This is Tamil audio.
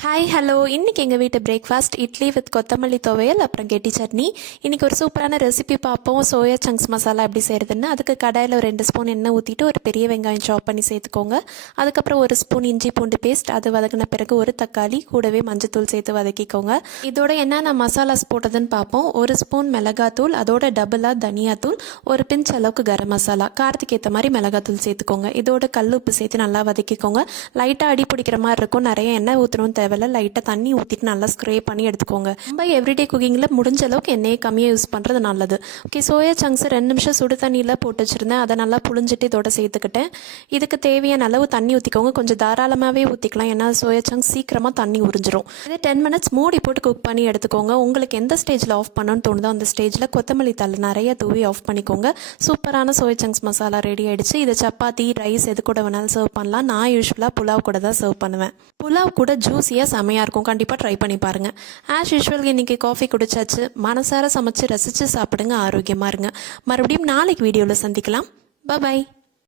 ஹாய் ஹலோ இன்றைக்கி எங்கள் வீட்டு பிரேக்ஃபாஸ்ட் இட்லி வித் கொத்தமல்லி துவையல் அப்புறம் கெட்டி சட்னி. இன்றைக்கி ஒரு சூப்பரான ரெசிபி பார்ப்போம். சோயா சங்க்ஸ் மசாலா எப்படி செய்கிறதுன்னு. அதுக்கு கடாயில் ஒரு 2 ஸ்பூன் எண்ணெய் ஊற்றிட்டு ஒரு பெரிய வெங்காயம் சாப் பண்ணி சேர்த்துக்கோங்க. அதுக்கப்புறம் ஒரு ஸ்பூன் இஞ்சி பூண்டு பேஸ்ட், அது வதக்கின பிறகு ஒரு தக்காளி, கூடவே மஞ்சத்தூள் சேர்த்து வதக்கிக்கோங்க. இதோட என்னென்ன மசாலாஸ் போட்டதுன்னு பார்ப்போம். ஒரு ஸ்பூன் மிளகாத்தூள், அதோட டபுளாக தனியாத்தூள், ஒரு பிஞ்ச் அளவுக்கு கரம் மசாலா, காரத்துக்கு ஏற்ற மாதிரி மிளகாத்தூள் சேர்த்துக்கோங்க. இதோட கல் உப்பு சேர்த்து நல்லா வதக்கிக்கோங்க. லைட்டாக அடி பிடிக்கிற மாதிரி இருக்கும், நிறைய எண்ணெய் ஊற்றணும் தேவையில்ல. லைட்டாக தண்ணி ஊற்றிட்டு நல்லா ஸ்க்ரே பண்ணி எடுத்துக்கோங்க. ரொம்ப எவ்ரிடே குக்கிங்கில் முடிஞ்ச அளவுக்கு எண்ணெயை கம்மியாக யூஸ் பண்ணுறது நல்லது. ஓகே, சோயா சங்க்ஸ் 2 நிமிஷம் சுடு தண்ணியில் போட்டு வச்சுருந்தேன். அதை நல்லா புழிஞ்சிட்டு இதோட சேர்த்துக்கிட்டேன். இதுக்கு தேவையான அளவு தண்ணி ஊற்றிக்கோங்க. கொஞ்சம் தாராளமாகவே ஊற்றிக்கலாம், ஏன்னா சோயா சங்க்ஸ் சீக்கிரமாக தண்ணி உறிஞ்சிரும். இதே 10 மினிட்ஸ் மூடி போட்டு குக் பண்ணி எடுத்துக்கோங்க. உங்களுக்கு எந்த ஸ்டேஜில் ஆஃப் பண்ணணும்னு தோணுதோ அந்த ஸ்டேஜில் கொத்தமல்லி தழை நிறைய தூவி ஆஃப் பண்ணிக்கோங்க. சூப்பரான சோயா சங்க்ஸ் மசாலா ரெடி ஆகிடுச்சு. இதை சப்பாத்தி, ரைஸ் எது கூட வேணாலும் சர்வ் பண்ணலாம். நான் யூஸ்வலாக புலாவ் கூட தான் சர்வ் பண்ணுவேன். புலாவ் கூட ஜூஸியாக செமையாக இருக்கும். கண்டிப்பாக ட்ரை பண்ணி பாருங்கள். ஆஸ் யூஸ்வல் இன்றைக்கி காஃபி குடிச்சாச்சு. மனசார சமைச்சு ரசித்து சாப்பிடுங்க, ஆரோக்கியமாக இருங்க. மறுபடியும் நாளைக்கு வீடியோவில் சந்திக்கலாம். பாய்.